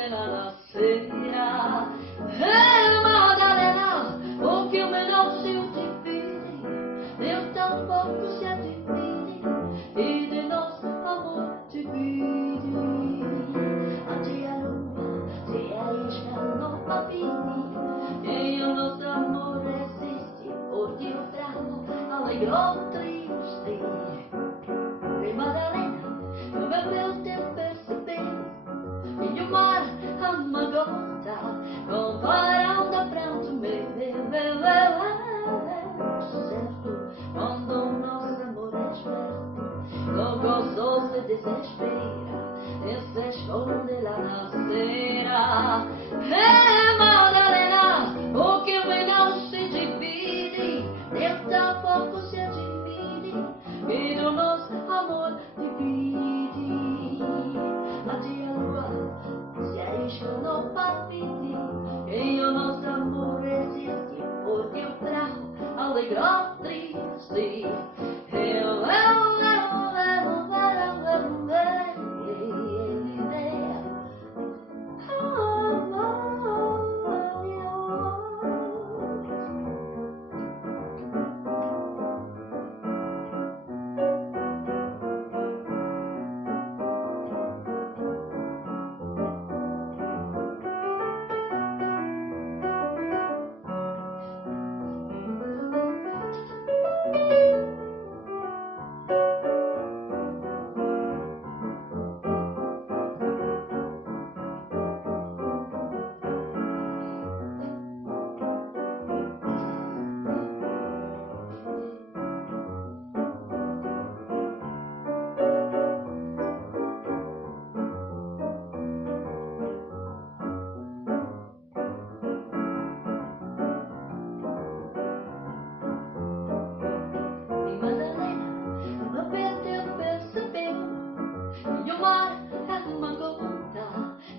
esconde na nascerá. Madalena, o que o menor se divide, eu tampouco se adivide, e de nosso amor divide. Ante a lua, se a isca não papine, e o nosso amor existe, porque o trago alegrou triste. E Madalena, como eu te percebi, e o mar a uma gota, comparando a pranto meu. Certo, quando o nosso amor é esperto, o gozo se desespera, e se esconde lá na cera. Madalena, o que não se divide, eu tampouco se adivide, e do nosso amor divide. Ante a lua, se a isca não papite, e o nosso amor existe, porque o trago alegrou triste.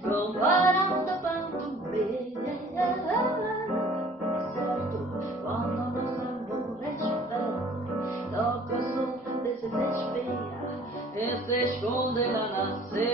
Comparando quanto bem, certo, quando nosso amor é esperto, toca o sol, desespera, e se esconde lá na cera.